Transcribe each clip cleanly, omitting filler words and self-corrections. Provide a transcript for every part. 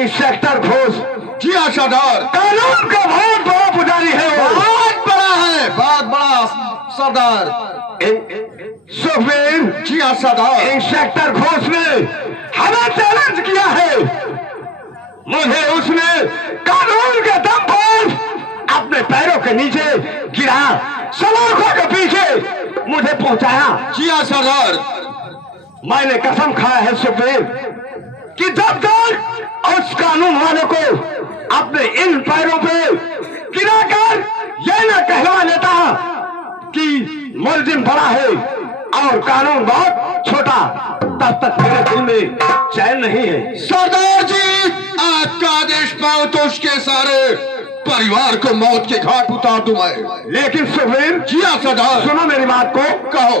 Inspector Ghosh. जी हाँ सरदार। कानून का बहुत बड़ा पुजारी है वो। बहुत बड़ा है, बहुत बड़ा सरदार। सुखबीर। जी हाँ सरदार। इंस्पेक्टर घोष ने हमें चैलेंज किया है। मुझे उसने कानून के दम पर अपने पैरों के नीचे गिरा, सलाखों के पीछे मुझे पहुंचाया। जी हाँ सरदार। मैंने कसम खाया है सुखबीर कि जब तक उस कानून वाले को अपने इन पैरों पे गिराकर यह न कहलवा लेता कि मुलजिम बड़ा है और कानून बहुत छोटा, तब तक मेरे दिल में चैन नहीं है। सरदार जी, आपका आदेश पाओ तो उसके सारे परिवार को मौत के घाट उतार दूं मैं। लेकिन सुखबीर। जी हाँ सरदार। सुनो मेरी बात को। कहो।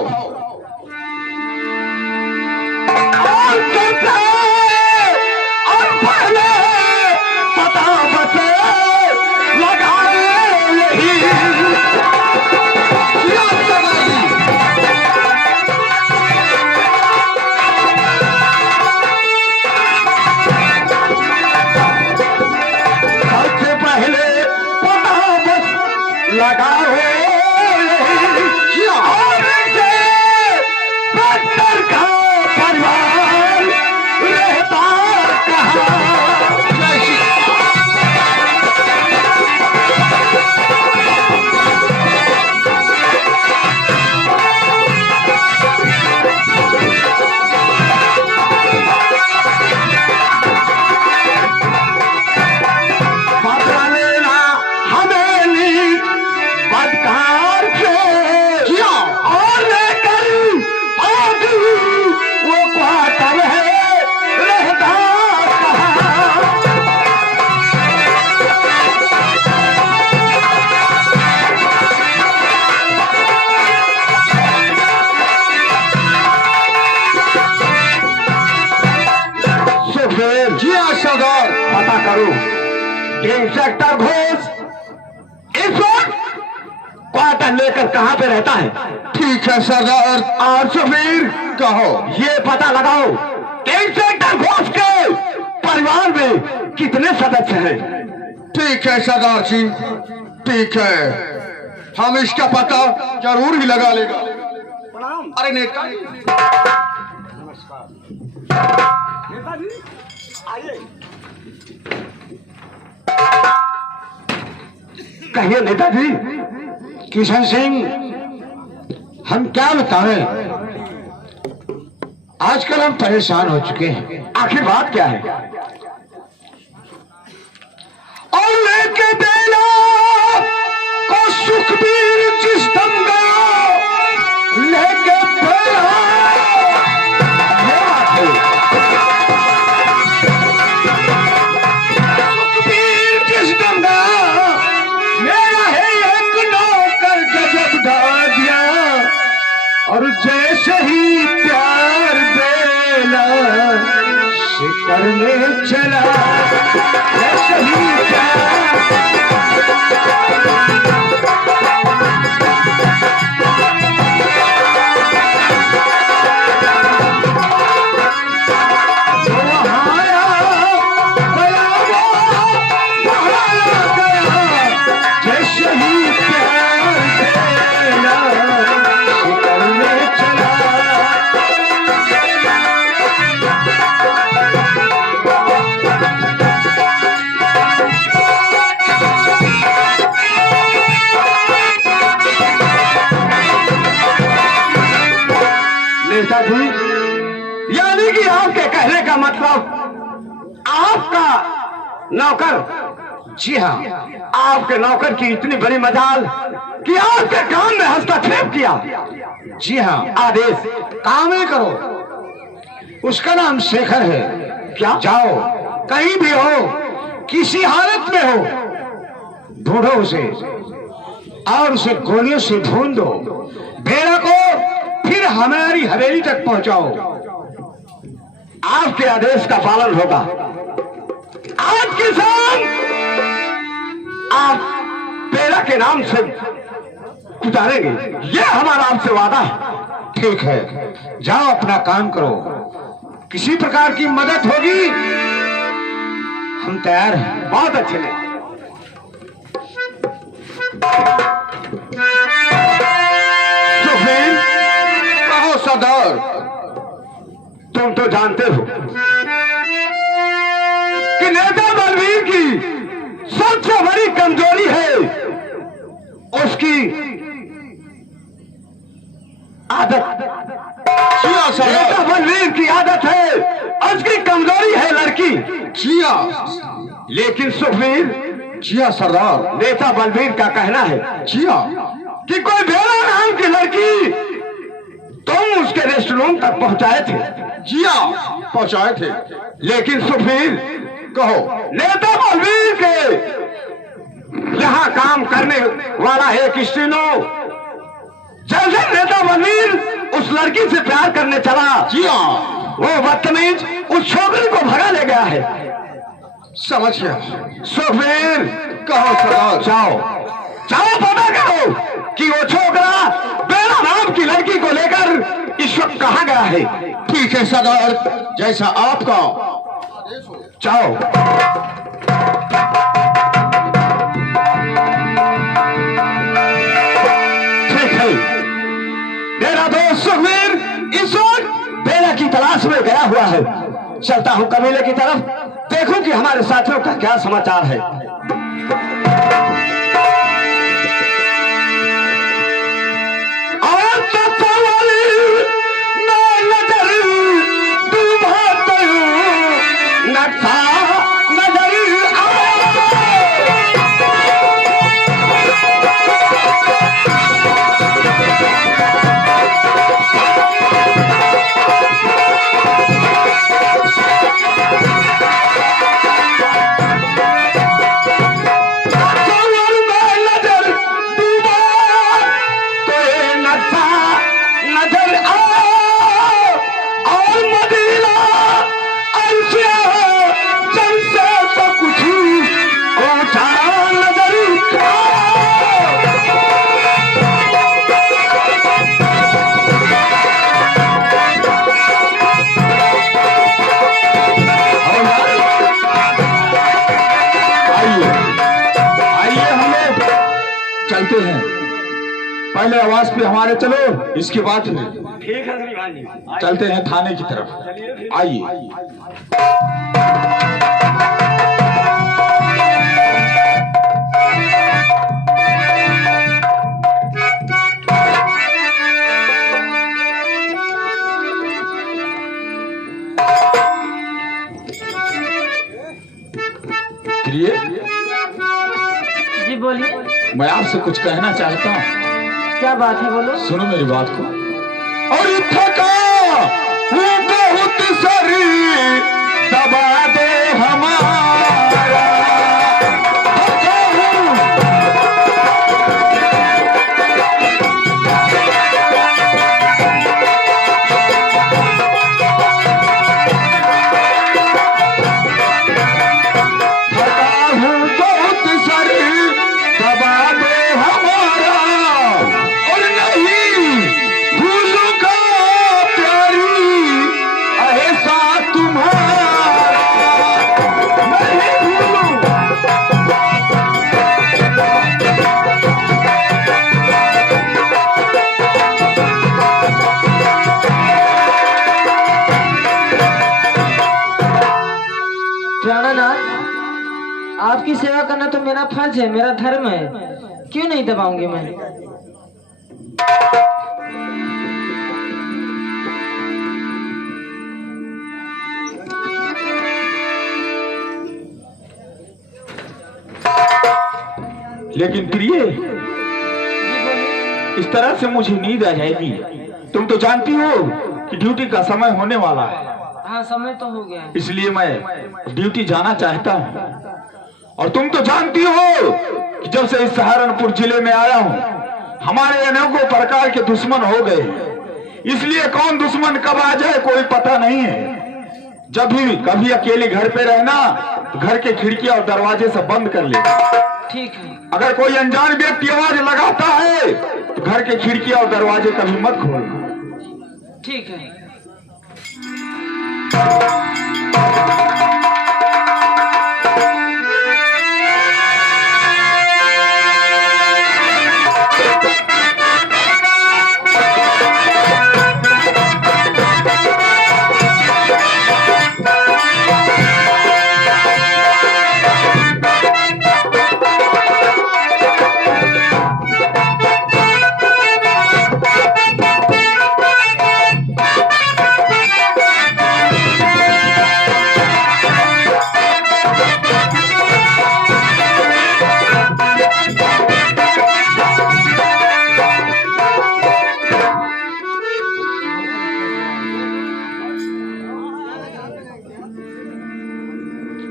और पहले पता बचे लगाए यही। जी हाँ सरदार जी। सबसे पहले पता बस लगाओ यही। जी हाँ। और इसे बदतर का परिवार रहता कहाँ। जय श्री बदला लेना हमें बदकार से। जी हाँ। और लेकर आज वो क्वार्टर है रहता कहाँ। सुखबीर। जी हाँ सरदार। पता करो कि इंस्पेक्टर घोष इस वक्त क्वार्टर लेकर कहां पे रहता है। ठीक है सरदार। और सुखबीर, कहो। ये पता लगाओ कि इंस्पेक्टर घोष के परिवार में कितने सदस्य हैं। ठीक है सरदार जी, ठीक है, हम इसका पता जरूर ही लगा लेगा। अरे नेता कहिए नेताजी। किशन सिंह, हम क्या बताएं, आजकल हम परेशान हो चुके हैं। आखिर बात क्या है। और लेके बेला को सुखबीर जिस दम गया लेके बेला, ये बात है। सुखबीर जिस दम गया, मेरा है एक नौकर गजब ढा दिया। और जैसे ही प्यार बेला शिकर में चला, जैसे ही प्यार नेताजी, यानी कि आपके कहने का मतलब आपका नौकर। जी हाँ। आपके नौकर की इतनी बड़ी मजाल कि आपके काम में हस्तक्षेप किया। जी हाँ। आदेश। काम ही करो। उसका नाम शेखर है। क्या? जाओ, कहीं भी हो, किसी हालत में हो, ढूंढो उसे और उसे गोलियों से भून दो। भेड़ा को फिर हमारी हवेली तक पहुंचाओ। आपके आदेश का पालन होगा। आज किसान आप पेड़ा के नाम से उतारेंगे, ये हमारा आपसे वादा है। ठीक है, जाओ अपना काम करो। किसी प्रकार की मदद होगी हम तैयार हैं। बहुत अच्छे ने। सुखबीर, कहो सरदार। तुम तो जानते हो कि नेता बलवीर की सबसे बड़ी कमजोरी है उसकी आदत। जिया सरदार। नेता बलवीर की आदत है, उसकी कमजोरी है लड़की। जिया। लेकिन सुखबीर, जिया सरदार। नेता बलवीर का कहना है जिया कि कोई बेला नाम की लड़की तुम उसके रेस्टोरेंट तक पहुंचाए थे। जिया पहुंचाए थे। लेकिन सुखबीर, कहो। नेता बलवीर के यहाँ काम करने वाला एक स्टीनो, जैसे नेता बलवीर उस लड़की से प्यार करने चला, जिया वो बदतमीज उस छोकरी को भगा ले गया है। समझ गया। सुखबीर, कहो सरदार। जाओ जाओ पता करो कि वो छोकरा बेला नाम की लड़की को लेकर इस वक्त कहाँ गया है। ठीक है सरदार, जैसा आपका। जाओ। ठीक है, मेरा दोस्त सुखबीर इस वक्त बेला की तलाश में गया हुआ है। चलता हूं कबीले की तरफ, देखूं कि हमारे साथियों का क्या समाचार है। चलते हैं, पहले आवाज पे हमारे चलो, इसके बाद ठीक है श्रीमान जी, चलते हैं थाने की तरफ। आइए। जी बोलिए। मैं आपसे कुछ कहना चाहता हूँ। क्या बात है, बोलो। सुनो मेरी बात को। और थका हूँ बहुत सारी दबा दे हमारा, थका हूँ। थका हूँ बहुत सारी दबा दे हमारा, और नहीं भूलूंगा प्यारी ऐसा तुम्हारा, नहीं भूलूंगा। प्राणनाथ, आपकी सेवा करना तो मेरा फर्ज है, मेरा धर्म है, क्यों नहीं दबाऊंगी मैं। लेकिन प्रिय, इस तरह से मुझे नींद आ जाएगी। तुम तो जानती हो कि ड्यूटी का समय होने वाला है। हाँ, समय तो हो गया है। इसलिए मैं ड्यूटी जाना चाहता हूँ। और तुम तो जानती हो कि जब से इस सहारनपुर जिले में आया हूँ, हमारे अनेकों प्रकार के दुश्मन हो गए। इसलिए कौन दुश्मन कब आ जाए कोई पता नहीं है। जब भी कभी अकेले घर पे रहना, तो घर के खिड़कियां और दरवाजे सब बंद कर ले। ठीक है। अगर कोई अनजान व्यक्ति आवाज लगाता है, तो घर के खिड़कियां और दरवाजे कभी मत खोलना। ठीक है।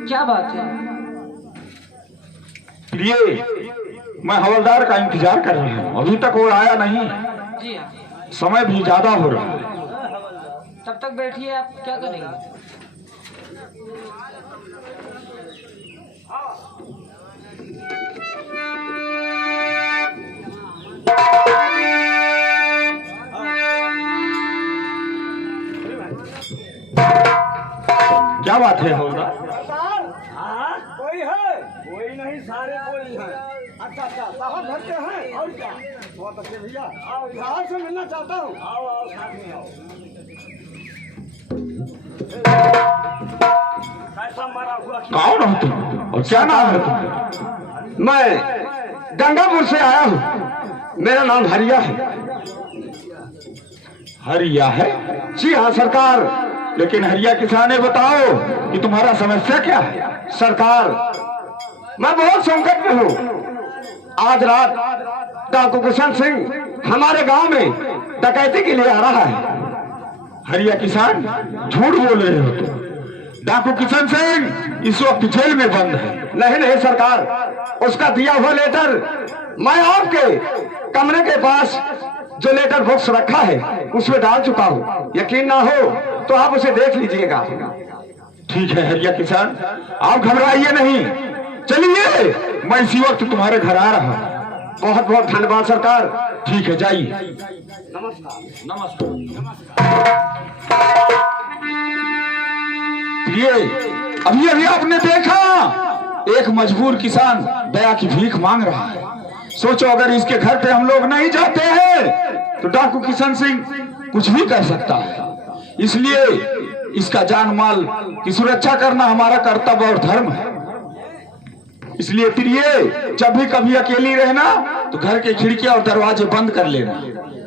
क्या बात है? प्रिय, मैं हवलदार का इंतजार कर रहा हूँ, अभी तक वो आया नहीं। जी हाँ। समय भी ज्यादा हो रहा है। तब तक बैठिए, आप क्या करेंगे? क्या बात है हवलदार? कोई है? कोई नहीं, सारे कोई है। अच्छा साहब घर के हैं और क्या? बहुत अच्छे भैया, आओ यहाँ से मिलना चाहता हूँ। आओ आओ साथ में आओ। कैसा मारा हुआ? कौन हो तुम और क्या नाम है तुम्हारा? मैं गंगापुर से आया हूँ, मेरा नाम हरिया है। हरिया है? जी हाँ सरकार। लेकिन हरिया किसान, बताओ कि तुम्हारा समस्या क्या है? सरकार, मैं बहुत संकट में हूँ। आज रात डाकू किशन सिंह हमारे गांव में डकैती के लिए आ रहा है। हरिया किसान, झूठ बोल रहे हो तुम। डाकू किशन सिंह इस वक्त जेल में बंद है। नहीं सरकार, उसका दिया हुआ लेटर मैं आपके कमरे के पास जो लेटर बॉक्स रखा है उसमें डाल चुका हूँ। यकीन ना हो तो आप उसे देख लीजिएगा। ठीक है हरिया किसान, आप घबराइए नहीं, चलिए मैं इसी वक्त तुम्हारे घर आ रहा हूँ। बहुत बहुत धन्यवाद सरकार। ठीक है, जाइए। नमस्कार। नमस्कार। प्रिय, अभी आपने देखा एक मजबूर किसान दया की भीख मांग रहा है। सोचो अगर इसके घर पे हम लोग नहीं जाते हैं तो डाकू किशन सिंह कुछ भी कर सकता है। इसलिए इसका जान माल की सुरक्षा करना हमारा कर्तव्य और धर्म है। इसलिए प्रिय, जब भी कभी अकेली रहना तो घर के खिड़कियां और दरवाजे बंद कर लेना।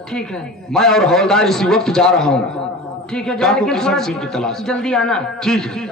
ठीक है। मैं और हवलदार इसी वक्त जा रहा हूँ। ठीक है, डाकू लेकिन किशन सिंह की थोड़ा तलाश। जल्दी आना। ठीक है।